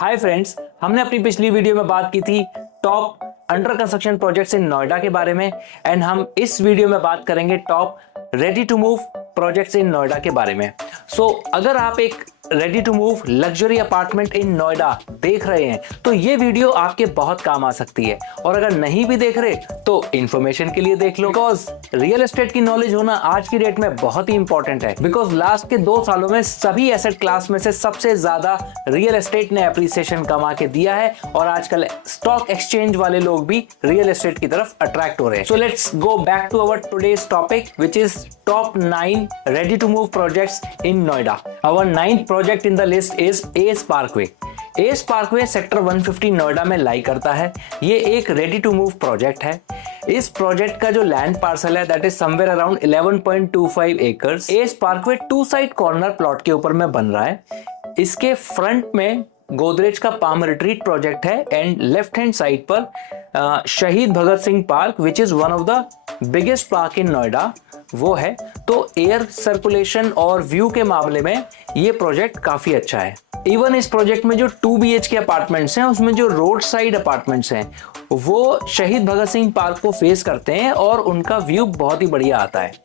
Hi friends, हमने अपनी पिछली वीडियो में बात की थी top under construction projects in Noida के बारे में एंड हम इस वीडियो में बात करेंगे top ready to move projects in Noida के बारे में। अगर आप एक ready to move luxury apartment in Noida देख रहे हैं तो ये वीडियो आपके बहुत काम आ सकती है, और अगर नहीं भी देख रहे तो इंफॉर्मेशन के लिए देख लो। बिकॉज रियल एस्टेट की नॉलेज होना आज की डेट में बहुत ही इंपॉर्टेंट है। बिकॉज लास्ट के 2 सालों में सभी एसेट क्लास में से सबसे ज्यादा रियल एस्टेट ने एप्रिसिएशन कमा के दिया है, और आजकल स्टॉक एक्सचेंज वाले लोग भी रियल एस्टेट की तरफ अट्रैक्ट हो रहे हैं। So let's go back to our today's topic which is top 9 ready to move projects in Noida. Our 9th project in the list is ACE Parkway. ACE Parkway sector 150 Noida में लाई करता है। ये एक रेडी टू मूव प्रोजेक्ट है। इस project का जो land parcel है that is somewhere around 11.25 acres. ACE Parkway 2 side corner plot के ऊपर में बन रहा है। इसके फ्रंट में गोदरेज का पाम रिट्रीट प्रोजेक्ट है एंड लेफ्ट हैंड साइड पर Shaheed Bhagat Singh park which is one of the biggest park in Noida वो है। तो एयर सर्कुलेशन और व्यू के मामले में ये प्रोजेक्ट काफी अच्छा है। इवन इस प्रोजेक्ट में जो 2 BHK अपार्टमेंट्स हैं उसमें जो रोड साइड अपार्टमेंट्स हैं वो शहीद भगत सिंह पार्क को फेस करते हैं और उनका व्यू बहुत ही बढ़िया आता है।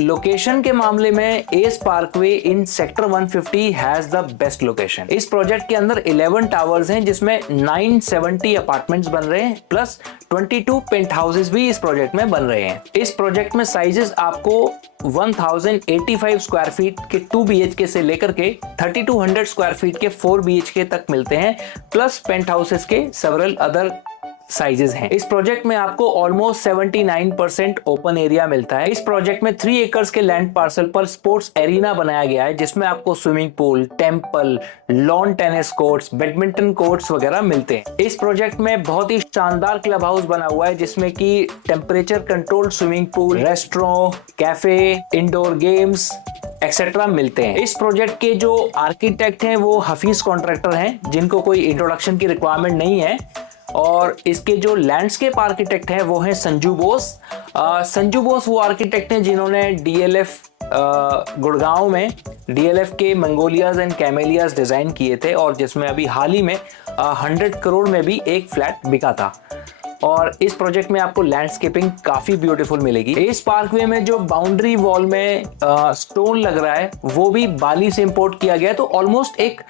लोकेशन के मामले में ACE Parkway in sector 150 has the best location. इस प्रोजेक्ट के अंदर 11 टावर्स हैं जिसमें 970 अपार्टमेंट्स बन रहे हैं प्लस 22 पेंट हाउसेस भी इस प्रोजेक्ट में बन रहे हैं। इस प्रोजेक्ट में साइजेस आपको 1085 स्क्वायर फीट के 2 BHK से लेकर के 3200 स्क्वायर फीट के 4 BHK तक मिलते हैं, प्लस पेंट हाउसेस के सेवरल अदर साइजेस हैं। इस प्रोजेक्ट में आपको ऑलमोस्ट 79% ओपन एरिया मिलता है। इस प्रोजेक्ट में 3 एकर्स के लैंड पार्सल पर स्पोर्ट्स एरिना बनाया गया है जिसमें आपको swimming pool, temple, lawn tennis courts, badminton courts वगैरह मिलते हैं। इस प्रोजेक्ट में बहुत ही शानदार क्लब हाउस बना हुआ है जिसमें कि temperature controlled swimming pool, restaurant, cafe, indoor games etcetera मिलते हैं। इस प्रोजेक्ट के जो आर्किटेक्ट हैं वो हफीज कॉन्ट्रैक्टर हैं जिनको कोई इंट्रोडक्शन की रिक्वायरमेंट नहीं है, और इसके जो लैंडस्केप आर्किटेक्ट हैं वो हैं संजू बोस। संजू बोस वो आर्किटेक्ट हैं जिन्होंने DLF गुड़गांव में DLF के मंगोलियाज एंड कैमेलियाज डिजाइन किए थे, और जिसमें अभी हाल ही में 100 करोड़ में भी एक फ्लैट बिका था। और इस प्रोजेक्ट में आपको लैंडस्केपिंग काफी ब्यूटीफुल मिलेगी। ACE Parkway में जो बाउंड्री वॉल में स्टोन लग रहा है वो भी बाली से इंपोर्ट किया गया है। तो ऑलमोस्ट एक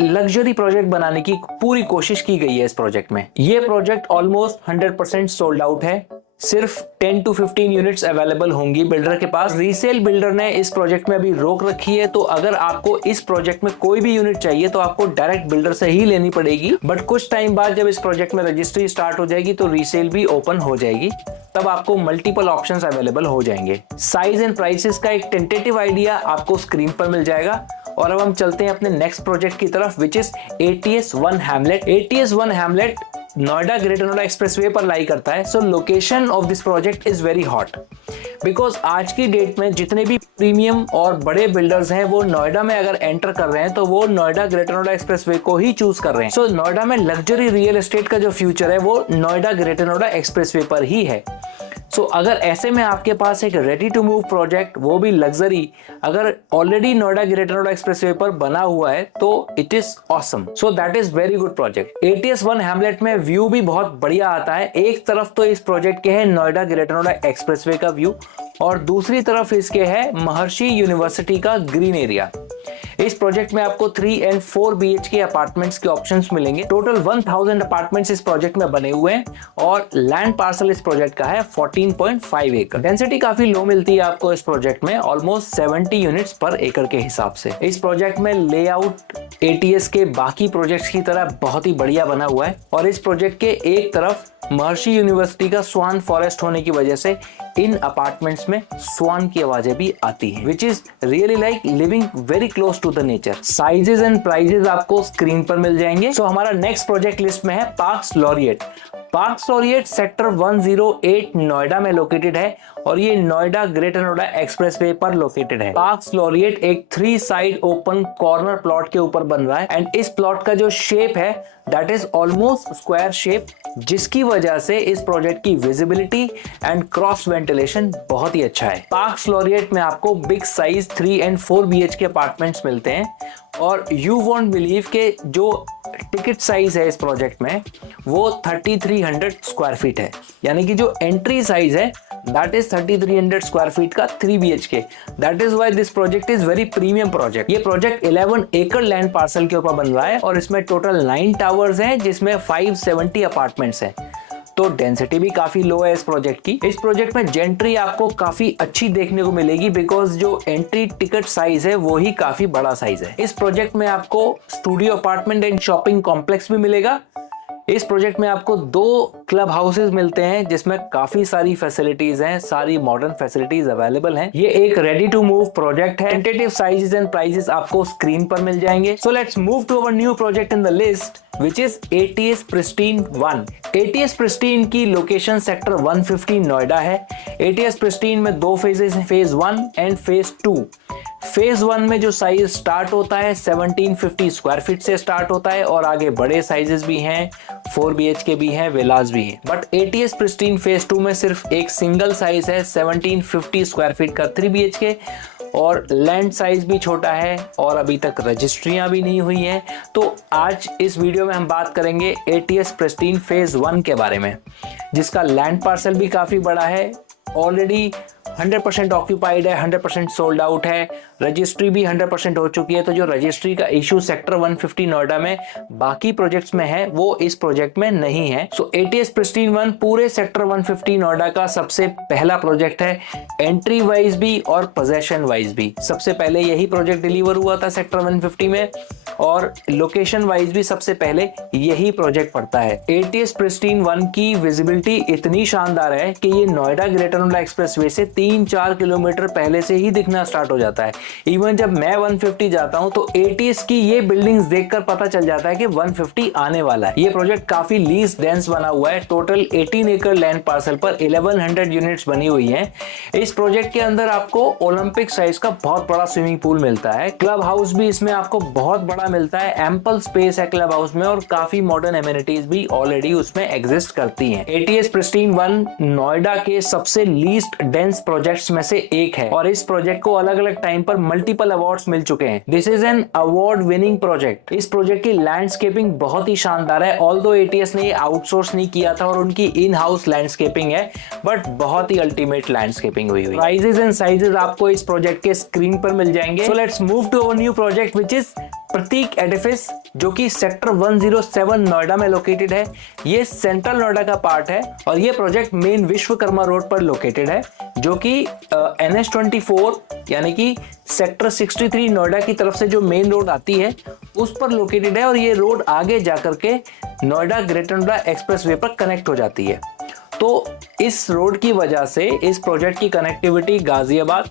लग्जरी प्रोजेक्ट बनाने की पूरी कोशिश की गई है इस प्रोजेक्ट में। ये प्रोजेक्ट ऑलमोस्ट 100% सोल्ड आउट है। सिर्फ 10 to 15 यूनिट्स अवेलेबल होंगी बिल्डर के पास। रीसेल बिल्डर ने इस प्रोजेक्ट में अभी रोक रखी है, तो अगर आपको इस प्रोजेक्ट में कोई भी यूनिट चाहिए तो आपको डायरेक्ट बिल्डर से ही लेनी पड़ेगी। बट कुछ टाइम बाद जब इस प्रोजेक्ट में रजिस्ट्री स्टार्ट हो जाएगी तो रीसेल भी ओपन हो जाएगी, तब आपको मल्टीपल ऑप्शंस अवेलेबल हो जाएंगे। साइज एंड प्राइसेस का एक टेंटेटिव आइडिया आपको स्क्रीन पर मिल जाएगा। और अब हम चलते हैं अपने नेक्स्ट प्रोजेक्ट की तरफ which is ATS 1 Hamlet. ATS 1 Hamlet Noida Greater Noida expressway पर लाई करता है। सो location of this project is very hot because आज की डेट में जितने भी प्रीमियम और बड़े बिल्डर्स हैं वो नोएडा में अगर एंटर कर रहे हैं तो वो नोएडा ग्रेटर नोएडा एक्सप्रेसवे को ही चूज कर रहे हैं। सो नोएडा में लग्जरी रियल एस्टेट का जो फ्यूचर है वो नोएडा ग्रेटर नोएडा एक्सप्रेसवे पर ही है। अगर ऐसे में आपके पास एक रेडी टू मूव प्रोजेक्ट वो भी लग्जरी अगर already Noida Greater Noida expressway पर बना हुआ है तो it is awesome. So that is very good project. ATS 1 Hamlet में व्यू भी बहुत बढ़िया आता है। एक तरफ तो इस प्रोजेक्ट के है नोएडा ग्रेटर नोएडा एक्सप्रेसवे का व्यू, और दूसरी तरफ इसके है महर्षि यूनिवर्सिटी का ग्रीन एरिया। इस प्रोजेक्ट में आपको 3 and 4 BHK अपार्टमेंट्स के ऑप्शंस मिलेंगे। टोटल 1000 अपार्टमेंट्स इस प्रोजेक्ट में बने हुए हैं, और लैंड पार्सल इस प्रोजेक्ट का है 14.5 एकड़। डेंसिटी काफी लो मिलती है आपको इस प्रोजेक्ट में, ऑलमोस्ट 70 यूनिट्स पर एकड़ के हिसाब से। इस प्रोजेक्ट में लेआउट ATS के बाकी प्रोजेक्ट्स की तरह बहुत ही बढ़िया बना हुआ है, और इस प्रोजेक्ट के एक तरफ महर्षि यूनिवर्सिटी का स्वान फॉरेस्ट होने की वजह से इन अपार्टमेंट्स में स्वान की आवाजें भी आती हैं, which is really like living very close to the nature. Sizes and prices आपको स्क्रीन पर मिल जाएंगे। हमारा नेक्स्ट प्रोजेक्ट लिस्ट में है Parks Laureate. Parks Laureate sector 108 Noida में लोकेटेड है, और ये नोएडा ग्रेटर नोएडा एक्सप्रेसवे पर लोकेटेड है। पार्क्स लॉरिएट एक 3 साइड ओपन कॉर्नर प्लॉट के ऊपर बन रहा है, एंड इस प्लॉट का जो शेप है that is almost square shape, जिसकी वजह से इस प्रोजेक्ट की विजिबिलिटी एंड क्रॉस वेंटिलेशन बहुत ही अच्छा है। पार्क्स लॉरिएट में आपको big size 3 and 4 BHK apartments मिलते हैं, और यू वोंट बिलीव के जो टिकट साइज है इस प्रोजेक्ट में वो 3300 स्क्वायर फीट है, यानी कि जो एंट्री साइज है दैट इज 3300 स्क्वायर फीट का 3 BHK। That is why this project is very premium project. ये प्रोजेक्ट 11 एकड़ लैंड पार्सल के ऊपर बन रहा है और इसमें टोटल 9 टावर्स हैं जिसमें 570 अपार्टमेंट्स हैं। तो डेंसिटी भी काफी लो है इस प्रोजेक्ट की। इस प्रोजेक्ट में जेंट्री आपको काफी अच्छी देखने को मिलेगी बिकॉज जो एंट्री टिकट साइज है वो ही काफी बड़ा साइज है। इस प्रोजेक्ट में आपको studio apartment and shopping complex भी मिलेगा। इस प्रोजेक्ट में आपको 2 क्लब हाउसेज मिलते हैं जिसमें काफी सारी फैसिलिटीज हैं, सारी मॉडर्न फैसिलिटीज अवेलेबल हैं। ये एक रेडी टू मूव प्रोजेक्ट है। टेंटेटिव साइजेस एंड प्राइसेस आपको स्क्रीन पर मिल जाएंगे। So let's move to our new project in the list which is ATS Pristine 1। ATS Pristine की लोकेशन सेक्टर 150 नोएडा है। ATS Pristine में 2 फेजेस हैं, फेज 1 एंड फेज 2। फेज 1 में जो साइज स्टार्ट होता है 1750 स्क्वायर फीट से स्टार्ट होता है और आगे बड़े साइजेस भी हैं, 4 BHK भी हैं, विलास भी हैं। बट ATS Pristine फेज 2 में सिर्फ एक सिंगल साइज है 1750 स्क्वायर फीट का 3 BHK और लैंड साइज भी छोटा है और अभी तक रजिस्ट्रियां भी नहीं हुई हैं। तो आज इस वीडियो में हम बात करेंगे ATS Pristine फेज 1 के बारे में, जिसका लैंड पार्सल भी काफी बड़ा है, ऑलरेडी 100% ऑक्यूपाइड है, 100% सोल्ड आउट है, रजिस्ट्री भी 100% हो चुकी है। तो जो रजिस्ट्री का इशू सेक्टर 150 नोएडा में बाकी प्रोजेक्ट्स में है वो इस प्रोजेक्ट में नहीं है। सो ATS Pristine 1 पूरे सेक्टर 150 नोएडा का सबसे पहला प्रोजेक्ट है, एंट्री वाइज भी और पोजेशन वाइज भी। सबसे पहले यही प्रोजेक्ट डिलीवर हुआ था सेक्टर 150 में और लोकेशन वाइज भी सबसे पहले यही प्रोजेक्ट पड़ता है। ATS Pristine 1 की विजिबिलिटी इतनी शानदार है कि ये नोएडा ग्रेटर नोएडा एक्सप्रेसवे से 3-4 किलोमीटर पहले से ही दिखना स्टार्ट हो जाता है। इवन जब मैं 150 जाता हूं तो ATS की ये बिल्डिंग्स देखकर पता चल जाता है कि 150 आने वाला है। ये प्रोजेक्ट काफी लीज डेंस बना हुआ है। टोटल 18 एकड़ लैंड पार्सल पर 1100 यूनिट्स बनी हुई हैं। इस प्रोजेक्ट के अंदर आपको ओलंपिक साइज का बहुत बड़ा स्विमिंग पूल मिलता है। क्लब हाउस भी इसमें आपको बहुत बड़ा मिलता है, एम्पल स्पेस है क्लब हाउस में और काफी मॉडर्न एमिनिटीज भी ऑलरेडी उसमें एग्जिस्ट करती हैं। ATS Pristine 1 नोएडा के सबसे लीस्ट डेंस प्रोजेक्ट्स में से एक है और इस प्रोजेक्ट को अलग अलग टाइम पर मल्टीपल अवार्ड्स मिल चुके हैं। This is an award winning project. इस प्रोजेक्ट की लैंडस्केपिंग बहुत ही शानदार है। ऑल्दो ATS ने ये आउटसोर्स नहीं किया था और उनकी इन हाउस लैंडस्केपिंग है, बट बहुत ही अल्टीमेट लैंडस्केपिंग हुई। प्राइजेस एंड साइजेस आपको इस प्रोजेक्ट के स्क्रीन पर मिल जाएंगे। So let's move to our new project which is Prateek Edifice, जो कि सेक्टर 107 नोएडा में लोकेटेड है। ये सेंट्रल नोएडा का पार्ट है और ये प्रोजेक्ट मेन विश्वकर्मा रोड पर लोकेटेड है, जो कि NH24 यानी कि सेक्टर 63 नोएडा की तरफ से जो मेन रोड आती है उस पर लोकेटेड है और ये रोड आगे जाकर के नोएडा ग्रेटर नोएडा एक्सप्रेसवे पर कनेक्ट हो जाती है। तो इस रोड की वजह से इस प्रोजेक्ट की कनेक्टिविटी गाजियाबाद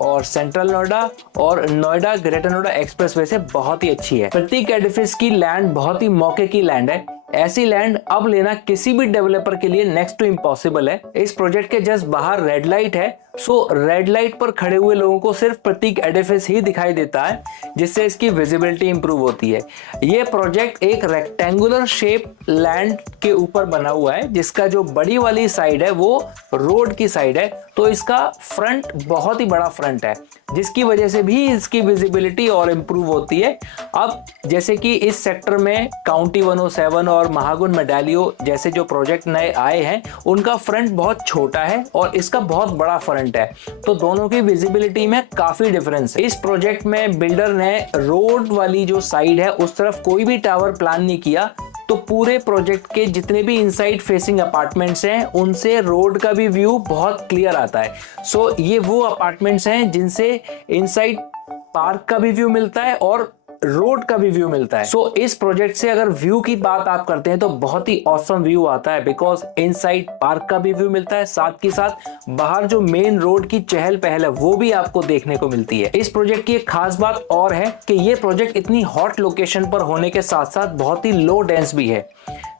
और सेंट्रल नोएडा और नोएडा ग्रेटर नोएडा एक्सप्रेसवे से बहुत ही अच्छी है। प्रतीक एडिफिस की लैंड बहुत ही मौके की लैंड है। ऐसी लैंड अब लेना किसी भी डेवलपर के लिए नेक्स्ट टू इम्पॉसिबल है। इस प्रोजेक्ट के जस्ट बाहर रेड लाइट है, सो रेड लाइट पर खड़े हुए लोगों को सिर्फ प्रतीक एडिफिस ही दिखाई देता है, जिससे इसकी विजिबिलिटी इंप्रूव होती है। ये प्रोजेक्ट एक रेक्टेंगुलर शेप लैंड के ऊपर बना हुआ है, जिसका जो बड़ी वाली साइड है वो रोड की साइड है, तो इसका फ्रंट बहुत ही बड़ा फ्रंट है, जिसकी वजह से भी इसकी विजिबिलिटी और इंप्रूव होती है। अब जैसे कि इस सेक्टर में काउंटी 107 और महागुन मेडालियो जैसे जो प्रोजेक्ट नए आए हैं, उनका फ्रंट बहुत छोटा है और इसका बहुत बड़ा फ्रंट है, तो दोनों की विजिबिलिटी में काफी डिफरेंस है। इस प्रोजेक्ट में बिल्डर ने रोड वाली जो साइड है उस तरफ कोई भी टावर प्लान नहीं किया, तो पूरे प्रोजेक्ट के जितने भी इनसाइड फेसिंग अपार्टमेंट्स हैं उनसे रोड का भी व्यू बहुत क्लियर आता है। सो ये वो अपार्टमेंट्स हैं जिनसे इनसाइड पार्क का भी व्यू मिलता है और रोड का भी व्यू मिलता है। सो इस प्रोजेक्ट से अगर व्यू की बात आप करते हैं तो बहुत ही ऑसम व्यू आता है, बिकॉज इनसाइड पार्क का भी व्यू मिलता है, साथ ही साथ बाहर जो मेन रोड की चहल पहल है वो भी आपको देखने को मिलती है। इस प्रोजेक्ट की एक खास बात और है कि ये प्रोजेक्ट इतनी हॉट लोकेशन पर होने के साथ साथ बहुत ही लो डेंस भी है।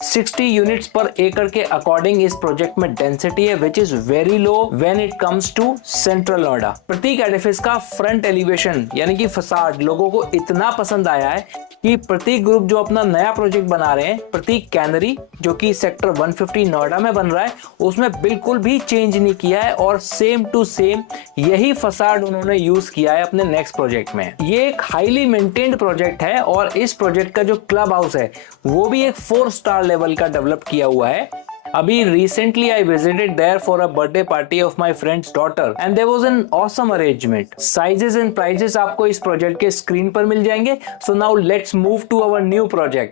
60 यूनिट्स पर एकड़ के अकॉर्डिंग इस प्रोजेक्ट में डेंसिटी है which is very low when it comes to central Noida. Prateek Edifice का फ्रंट एलिवेशन यानी कि फसाड लोगों को इतना पसंद आया है कि प्रतीक ग्रुप जो अपना नया प्रोजेक्ट बना रहे हैं, प्रतीक कैनरी, जो कि सेक्टर 150 नोएडा में बन रहा है, उसमें बिल्कुल भी चेंज नहीं किया है और सेम टू सेम यही फसाड उन्होंने यूज किया है अपने नेक्स्ट प्रोजेक्ट में। ये एक हाईली मेंटेन्ड प्रोजेक्ट है और इस प्रोजेक्ट का जो क्लब हाउस है वो भी एक 4 स्टार लेवल का डेवलप किया हुआ है। अभी recently I visited there for a birthday party of my friend's daughter and there was an awesome arrangement. Sizes and prices आपको इस प्रोजेक्ट के स्क्रीन पर मिल जाएंगे। So now let's move to our new project.